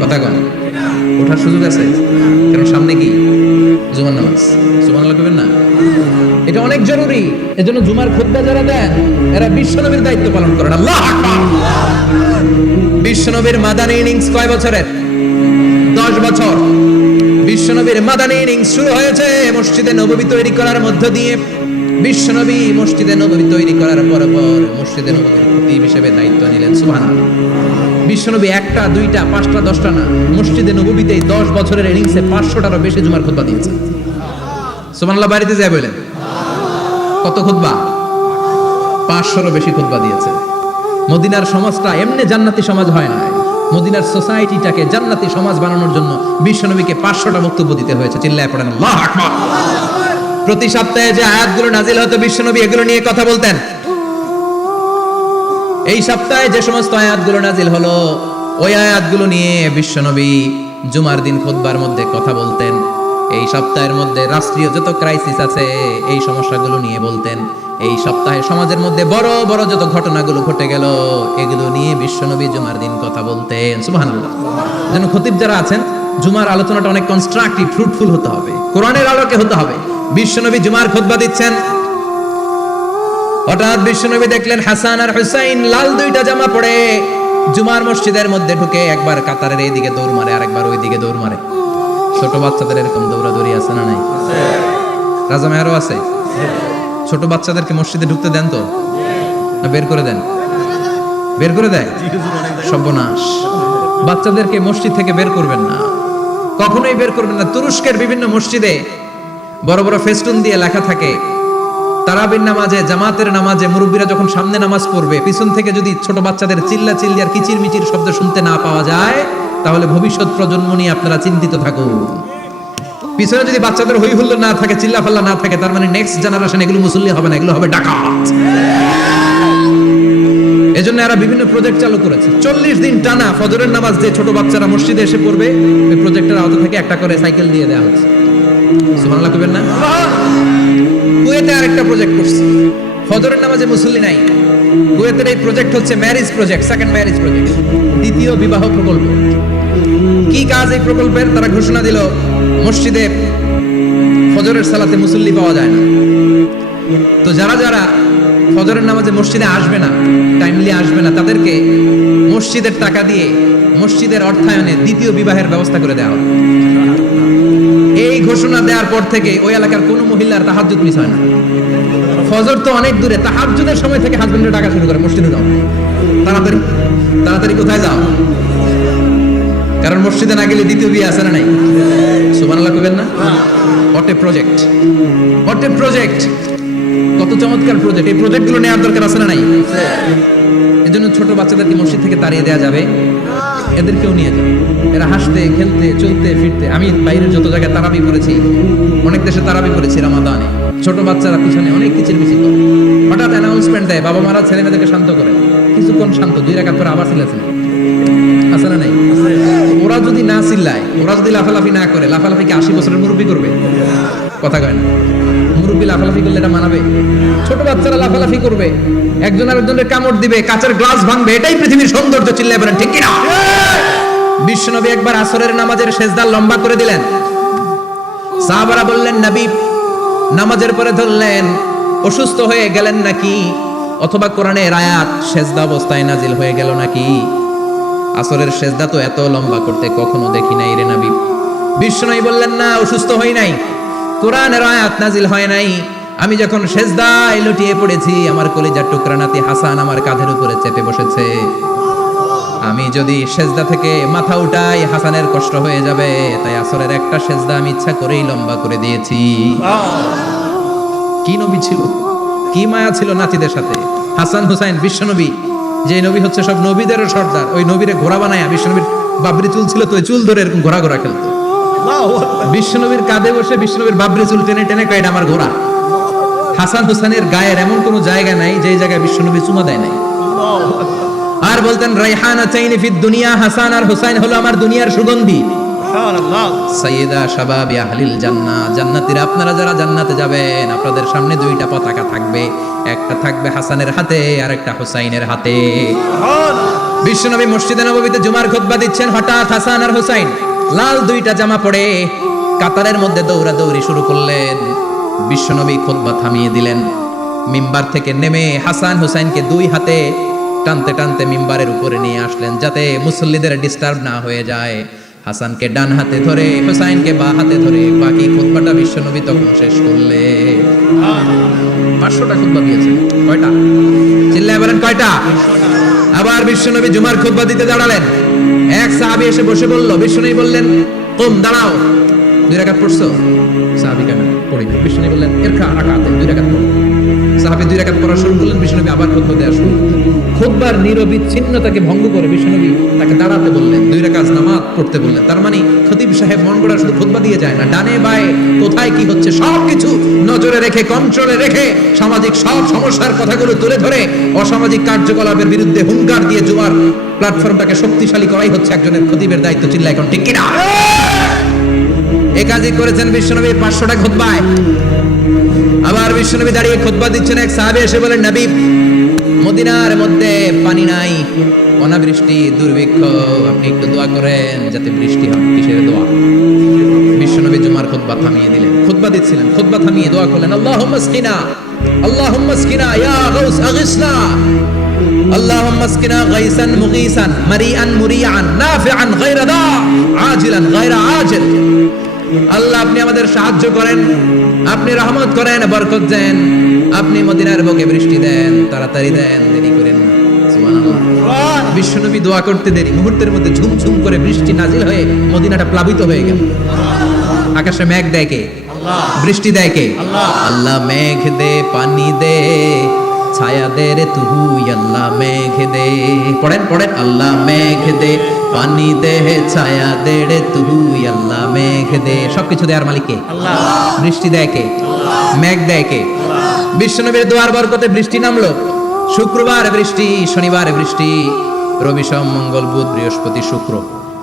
কথা কন। ওঠার সুযোগ আছে, কারণ সামনে কি জুমার নামাজ। সুবহানাল্লাহ কইবেন না? এটা অনেক জরুরি। এজন্য জুমার খুতবা যারা দেন এরা বিশ্বনবীর দায়িত্ব পালন করেন। আল্লাহু আকবার। বিশ্বনবীর মাদানী ইনিংস কয় বছরের? 10 বছর। বিশ্বনবীর মাদানী ইনিংস শুরু হয়েছে মসজিদে নববী তৈরি করার মধ্য দিয়ে। বিশ্বনবী মসজিদে নববী তৈরি করার পর মসজিদে নববীর খতিব হিসেবে দায়িত্ব নিলেন। সুবহানাল্লাহ। বিশ্বনবী 1টা 2টা 5টা 10টা না, মসজিদে নববীতে 10 বছরের ইনিংসে 500টারও বেশি জুমার খুতবা দিয়েছেন। সুবহানাল্লাহ। বাড়িতে যায় বলেন কত খুতবা? 500রও বেশি খুতবা দিয়েছে। মদিনার সমাজটা এমনি জান্নাতি সমাজ হয় না, মদিনার সোসাইটিটাকে জান্নাতি সমাজ বানানোর জন্য বিশ্বনবীকে 500টা বক্তব্য দিতে হয়েছে। চিল্লায় পড়েন আল্লাহু আকবার। প্রতি সপ্তাহে যে আয়াতগুলো নাজিল হতো বিশ্বনবী এগুলো নিয়ে কথা বলতেন। এই সপ্তাহে যে সমস্ত আয়াতগুলো নাজিল হলো ওই আয়াতগুলো নিয়ে বিশ্বনবী জুমার দিন খুতবার মধ্যে কথা বলতেন। এই সপ্তাহের মধ্যে রাষ্ট্রীয় যত ক্রাইসিস আছে এই সমস্যাগুলো নিয়ে বলতেন। এই সপ্তাহে সমাজের মধ্যে বড় বড় যত ঘটনাগুলো ঘটে গেল এগুলো নিয়ে বিশ্বনবী জুমার দিন কথা বলতেন। সুবহানাল্লাহ। যেন খতিব যারা আছেন জুমার আলোচনাটা অনেক কনস্ট্রাকটিভ, ফ্রুটফুল হতে হবে, কোরআনের আলোকে হতে হবে। বিশ্বনবী জুমার খুতবা দিচ্ছেন, হঠাৎ বিশ্বনবী দেখলেন হাসান আর হুসাইন লাল 2টা জামা পরে জুমার মসজিদের মধ্যে ঢুকে একবার কাতারের এইদিকে দৌড় মারে, আরেকবার ওইদিকে দৌড় মারে। ছোট বাচ্চাদের এরকম দৌড়াদৌড়ি আছে না নাই? রাজা মেহরও আছে। ছোট বাচ্চাদেরকে মসজিদে ঢুকতে দেন তো, না বের করে দেন? বের করে দেয়, সর্বনাশ। বাচ্চাদেরকে মসজিদ থেকে বের করবেন না, কখনোই বের করবেন না। তুরস্কের বিভিন্ন মসজিদে বড় বড় ফেস্টুন দিয়ে লেখা থাকে, তারাবির নামাজে, জামাতের নামাজে মুরব্বীরা যখন সামনে নামাজ পড়বে, পিছন থেকে যদি ছোট বাচ্চাদের চিল্লা চিল্লি আর কিচির মিচির শব্দ শুনতে না পাওয়া যায়, তাহলে ভবিষ্যৎ প্রজন্ম নিয়ে আপনারা চিন্তিত থাকুন। পিছনে যদি বাচ্চাদের হই হুল্লোড় না থাকে, চিল্লা ফাল্লা না থাকে, তার মানে নেক্সট জেনারেশন এগুলো মুসল্লি হবে না, এগুলো হবে ডাকাত। এজন্য এরা বিভিন্ন প্রজেক্ট চালু করেছে। 40 দিন টানা ফজরের নামাজ যে ছোট বাচ্চারা মসজিদে এসে পড়বে, ওই প্রজেক্টের আওতা থেকে একটা করে সাইকেল দিয়ে দেওয়া হচ্ছে। সুবহানাল্লাহ কইবেন না? কুয়েতে আরেকটা প্রজেক্ট করছে, ফজরের নামাজে মুসল্লি নাই। কুয়েতের এই প্রজেক্ট হচ্ছে marriage project, second marriage project, দ্বিতীয় বিবাহ প্রকল্প। কি কাজ এই প্রকল্পের? তারা ঘোষণা দিল, মসজিদে ফজরের সালাতে মুসল্লি পাওয়া যায় না, তো যারা যারা ফজরের নামাজে মসজিদে আসবে না, টাইমলি আসবে না, তাদেরকে মসজিদের টাকা দিয়ে মসজিদের অর্থায়নে দ্বিতীয় বিবাহের ব্যবস্থা করে দেওয়া হবে। এই ঘোষণা দেওয়ার পর থেকে ওই এলাকার কোনো মহিলার তাহাজ্জুদ মিস হয় না। ফজর তো অনেক দূরে, তাহাজ্জুদের সময় থেকে হাজবেন্ডের ডাকা শুরু করে, মসজিদে যাও, তাড়াতাড়ি তাড়াতাড়ি, কোথায় যাও? কারণ মসজিদে না গেলে দ্বিতীয় বিয়ে আছে না নাই? সুবহানাল্লাহ কইবেন না? What a project, what a project, কত চমৎকার প্রজেক্ট। এই প্রজেক্টগুলো নেওয়ার দরকার আছে না নাই? এজন্য ছোট বাচ্চাদেরকে মসজিদ থেকে তাড়িয়ে দেওয়া যাবে, এদেরকেও নিয়ে যাবে। এরা হাসতে খেলতে চলতে ফিরতে, আমি বাইরের যত জায়গায় তারাবি করেছি, অনেক দেশে তারাবি করেছি রমাদানে, ছোট বাচ্চারা পিছনে অনেক কিচির মিচির করে, হঠাৎ অ্যানাউন্সমেন্ট দেয়, বাবা মারা ছেলে মেয়েদেরকে শান্ত করে, কিছুক্ষণ শান্ত, 2 রাকাত পরে আবার চিল্লাছে, আছে না নাই? ওরা যদি না চিল্লায়, ওরা যদি লাফালাফি না করে, লাফালাফি কি 80 বছরের মুরব্বী করবে? কথা কয় না। মুরব্বী লাফালাফি করলে এটা মানাবে? ছোট বাচ্চারা লাফালাফি করবে, একজন আরেকজনের কামড় দিবে, কাঁচের গ্লাস ভাঙবে, এটাই পৃথিবীর সৌন্দর্য। চিল্লায় বলেন ঠিক কিনা? বিশ্বনবী একবার আসরের নামাজের সেজদা লম্বা করে দিলেন, সাহাবারা বললেন, নবী নামাজের পরে ধরলেন, অসুস্থ হয়ে গেলেন নাকি? অথবা কোরআনের আয়াত সেজদা অবস্থায় নাজিল হয়ে গেল নাকি? আসরের সেজদা তো এত লম্বা করতে কখনো দেখি নাই রে নবী। বিশ্বনবী বললেন, না, অসুস্থ হই নাই, কোরআনের আয়াত নাজিল হয় নাই, আমি যখন সেজদায় লুটিয়ে পড়েছি, আমার কলিজার টুকরা নাতি হাসান আমার কাঁধের উপরে চেপে বসেছে, আমি যদি সেজদা থেকে মাথা উঠাই হাসানের কষ্ট হয়ে যাবে, তাই আসরের একটা সেজদা আমি ইচ্ছা করেই লম্বা করে দিয়েছি। কি নবী ছিল, কি মায়া ছিল নাতিদের সাথে। হাসান হুসাইন, বিশ্বনবী যে নবী হচ্ছে সব নবীদেরও সর্দার, ওই নবীরে ঘোড়া বানায়, বিশ্বনবীর বাবরি চুল ছিল তো, ওই চুল ধরে এরকম ঘোড়া ঘোড়া খেলতো। বিশ্বনবীর কাঁধে বসে বিশ্বনবীর বাবরি চুল টেনে টেনে কয়, এটা আমার ঘোড়া। হাসান হুসাইনের গায়ের এমন কোনো জায়গা নাই যে জায়গায় বিশ্বনবী চুমা দেয় নাই। আর বলতেন, রাইহানাতাইনি ফিদ দুনিয়া, হাসান আর হুসাইন হলো আমার দুনিয়ার সুগন্ধি। সুবহানাল্লাহ। সাইয়্যিদা শাবাবি আহলিল জান্নাহ, জান্নাতীরা আপনারা যারা জান্নাতে যাবেন, আপনাদের সামনে 2টা পতাকা থাকবে, একটা থাকবে হাসানের হাতে আর একটা হুসাইনের হাতে। সুবহানাল্লাহ। বিশ্বনবী মসজিদে নববীতে জুমার খুতবা দিচ্ছেন, হঠাৎ হাসান আর হুসাইন লাল 2টা জামা পরে কাতারের মধ্যে দৌড়াদৌড়ি শুরু করলেন। বিশ্বনবী খুতবা থামিয়ে দিলেন, মিম্বার থেকে নেমে হাসান হুসাইনকে 2 হাতে টানতে টানতে মিম্বারের উপরে নিয়ে আসলেন, যাতে মুসল্লিদের ডিস্টার্ব না হয়ে যায়। হাসানকে ডান হাতে ধরে, হুসাইনকে বাঁ হাতে ধরে বাকি খুতবাটা বিশ্বনবী তখন শেষ করলে। 500টা খুতবা দিয়েছেন। কয়টা? চিল্লায় বলেন কয়টা? আবার বিশ্বনবী জুমার খুতবা দিতে দাঁড়ালেন, এক সাহাবী এসে বসে বলল, বিশ্বনবী বললেন, কুম, দাঁড়াও, 2 রাকাত পড়ছো? সাহাবী কেন পড়ি না। বিশ্বনবী বললেন, এরকা রাকাতে 2 রাকাত পড়ো। সাহাবী 2 রাকাত পড়া শুরু করলেন, বিশ্বনবী আবার খুতবা দেয়া শুরু করলেন। খুতবার নিরবিচ্ছিন্নতাকে ভঙ্গ করে বিশ্বনবী তাকে দাঁড়াতে বললেন, 2 রাকাত নামাজ পড়তে বললেন। তার মানে খতিব সাহেব মন গড়া শুধু খুতবা দিয়ে যায় না, ডানে বায়ে কোথায় কি হচ্ছে সবকিছু নজরে রেখে, কন্ট্রোলে রেখে, সামাজিক সব সমস্যার কথাগুলো তুলে ধরে অসামাজিক কার্যকলাপের বিরুদ্ধে হুঙ্কার দিয়ে জুমার প্ল্যাটফর্মটাকে শক্তিশালী করাই হচ্ছে একজনের খতিবের দায়িত্ব। চিল্লায় এখন ঠিক কিনা? এই কাজই করেছেন বিশ্বনবী 500টা খুতবায়। আবার বিশ্বনবী দাঁড়িয়ে খুতবা দিচ্ছেন, এক সাহাবী এসে বলেন, নবী মদিনার মধ্যে পানি নাই, অনাবৃষ্টি, দুর্ভিক্ষ, আপনি একটু দোয়া করেন যাতে বৃষ্টি হয়। কিসের দোয়া? বিশ্বনবী জুমার খুতবা থামিয়ে দিলেন, খুতবা দিচ্ছিলেন, খুতবা থামিয়ে দোয়া করলেন, আল্লাহুম্মা আসকিনা, আল্লাহুম্মা আসকিনা ইয়া গাউস আগিসনা, আল্লাহুম্মা আসকিনা গাইসান মুগীসান, মারিআন মুরিআন, নাফিআন গায়রা দা, আজিলান গায়রা আজিল। আল্লাহ আপনি আমাদের সাহায্য করেন, আপনি রহমত করেন, বরকত দেন, আপনি মদিনার বুকে বৃষ্টি দেন, তাড়াতাড়ি দেন, দেরি করেন না। সুবহানাল্লাহ। বিশ্বনবী দোয়া করতে দেরি, মুহূর্তের মধ্যে ঝুমঝুম করে বৃষ্টি নাজিল হয়ে মদিনাটা প্লাবিত হয়ে গেল। আকাশে মেঘ দেয় কে? বৃষ্টি দেয় কে? আল্লাহ মেঘ দে, পানি দে, ছায়া দে রে তুই আল্লাহ মেঘ দে। পড়েন পড়েন, আল্লাহ মেঘ দে, পানি দে, ছায়া দে রে তুই আল্লাহ মেঘ দে। সবকিছু দেয়ার মালিক কে? আল্লাহ। বৃষ্টি দেয় কে? মেঘ দেয় কে? বিশ্বনবীর দোয়ার বরকতে বৃষ্টি নামলো। শুক্রবার বৃষ্টি, শনিবার বৃষ্টি, রবি সোম মঙ্গল বুধ বৃহস্পতি শুক্র,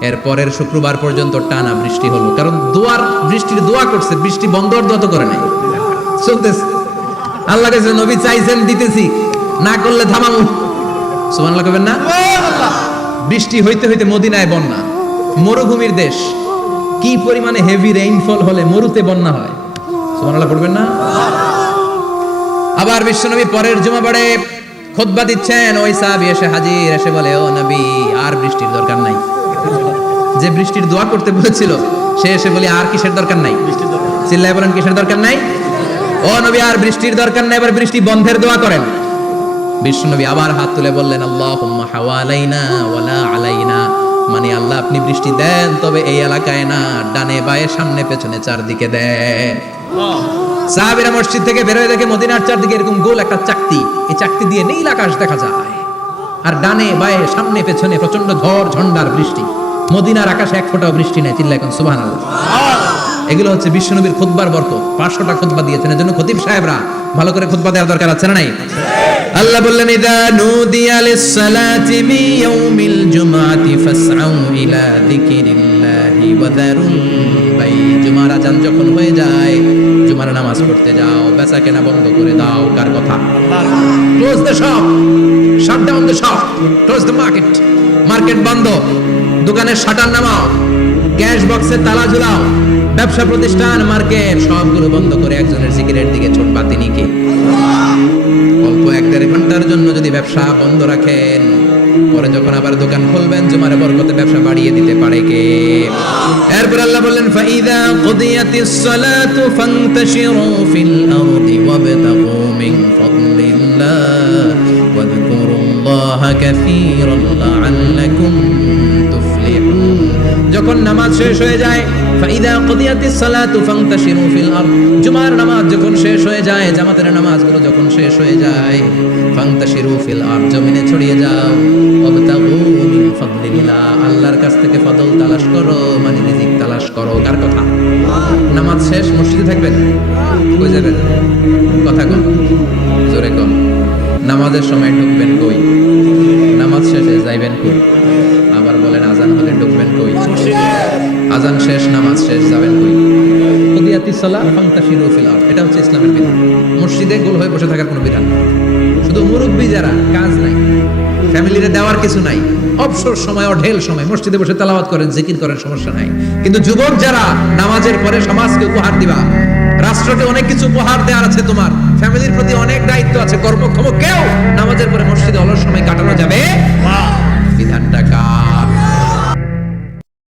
এর পরের শুক্রবার পর্যন্ত টানা বৃষ্টি হলো। কারণ বৃষ্টির দোয়া করছে, বৃষ্টি বন্ধ তো করে নাই, চলতেছে। আল্লাহ কাছে নবী চাইছেন, দিতেছি, না করলে থামামু। সুবহানাল্লাহ কবেন না? বৃষ্টি হইতে হইতে মদিনায় বন্যা, মরুভূমির দেশ, কি পরিমাণে হেভি রেইনফল হলে মরুতে বন্যা হয়। সুবহানাল্লাহ পড়বেন না? আবার বিশ্বনবী পরের জুমাবারে খুতবা দিচ্ছেন, ওই সাহাবী এসে হাজির, এসে বলে, ও নবী আর বৃষ্টির দরকার নাই। যে বৃষ্টির দোয়া করতে বলেছিল সে এসে বলে, আর কিসের দরকার নাই? চিল্লায় বলেন, কিসের দরকার নাই? ও নবী আর বৃষ্টির দরকার নাই, এবার বৃষ্টি বন্ধের দোয়া করেন। বিশ্বনবী আবার হাত তুলে বললেন, আল্লাহুম্মা হাওয়ালাইনা ওয়ালা আলাইনা, মানে আল্লাহ আপনি বৃষ্টি দেন, তবে এই এলাকায় না, ডানে বায়ে সামনে পেছনে চারদিকে দেন। সাহাবীরা মসজিদ থেকে বের হয়ে দেখে মদিনার চারদিকে এরকম গোল একটা চাকতি, এই চাকতি দিয়ে নীল আকাশ দেখা যায়, আর ডানে বায়ে সামনে পেছনে প্রচন্ড ঝড় ঝন্ডার বৃষ্টি। মদিনার আকাশে এক ফোঁটাও বৃষ্টি নেই। চিল্লায় এখন সুবহানাল্লাহ। এগুলো হচ্ছে বিশ্বনবীর খুতবার বরকত। 500টা খুতবা দিয়েছেন, এজন্য খতিব সাহেবরা ভালো করে খুতবা দেওয়ার দরকার আছে না নাই? আল্লাহ বললেন, ইদা নুদিয়া লিস-সালাতি মিন ইয়াউমিল জুমআতি ফাসআউ ইলা যিকিরিল্লাহি ওয়া যারুল বাই। জুমার আযান যখন হয়ে যায়, জুমার নামাজ পড়তে যাও, বেচা কেনা বন্ধ করে দাও। কার কথা? Close the shop, shut down the shop, close the market. Market বন্ধ, দোকানের শাটার নামাও, ক্যাশ বক্সে তালা ঝুলাও, ব্যবসা প্রতিষ্ঠান, মার্কেট সবগুলো বন্ধ করে একজনের জিকিরের দিকে ছোটবা। তিনি কে? অল্প 1-1.5 ঘন্টার জন্য যদি ব্যবসা বন্ধ রাখেন, পরে যখন আবার দোকান খুলবেন, জুমার বরকতে ব্যবসা বাড়িয়ে দিতে পারে কে? এরপর আল্লাহ বললেন, ফাইদা কুদিয়াতিস সালাতু ফান্তাশিরু ফিল আরদি ওয়াবতাগু মিন ফাদলিল্লাহ ওয়াযকুরুল্লাহা কাসীরান লাআল্লাকুম তুফলিহুন। যখন নামাজ শেষ হয়ে যায়, ফাইদা কুদিয়াতিস সালাতু ফান্তাশিরু ফিল আরদ, জুমার নামাজ যখন শেষ হয়ে যায়, জামাতের নামাজগুলো যখন শেষ হয়ে যায়, ফান্তাশিরু ফিল আরদ, জমিনে ছড়িয়ে যাও, ওয়াবতাগু মিন ফাদলিল্লাহ, আল্লাহর কাছ থেকে ফজল তালাশ করো, মানে রিজিক তালাশ করো। কার কথা? নামাজ শেষ মসজিদে থাকবেন, কই যাবেন? কথা কোন, জোরে কোন। নামাজের সময় ঢুকবেন কই? নামাজ শেষে যাইবেন কই? আবার বলেন, আজান হলে ঢুকবেন কই? আজান শেষ, নামাজ শেষ, যাবেন কই? কুদিয়াতিস সালাত ফান্তাশিরু ফিল আরদ, এটা হচ্ছে ইসলামের বিধান। মসজিদে গোল হয়ে বসে থাকার কোনো বিধান নেই। শুধু মুরব্বি যারা, কাজ নাই, ফ্যামিলিরে দেওয়ার কিছু নাই, অবসর সময় ও ঢেল সময় মসজিদে বসে তেলাওয়াত করেন, জিকির করেন, সমস্যা নাই। কিন্তু যুবক যারা, নামাজের পরে সমাজকে উপহার দিবা, রাষ্ট্রকে অনেক কিছু উপহার দেওয়ার আছে, তোমার ফ্যামিলির প্রতি অনেক দায়িত্ব আছে, কর্মক্ষম কেউ নামাজের পরে মসজিদে অলস সময় কাটানো যাবে না।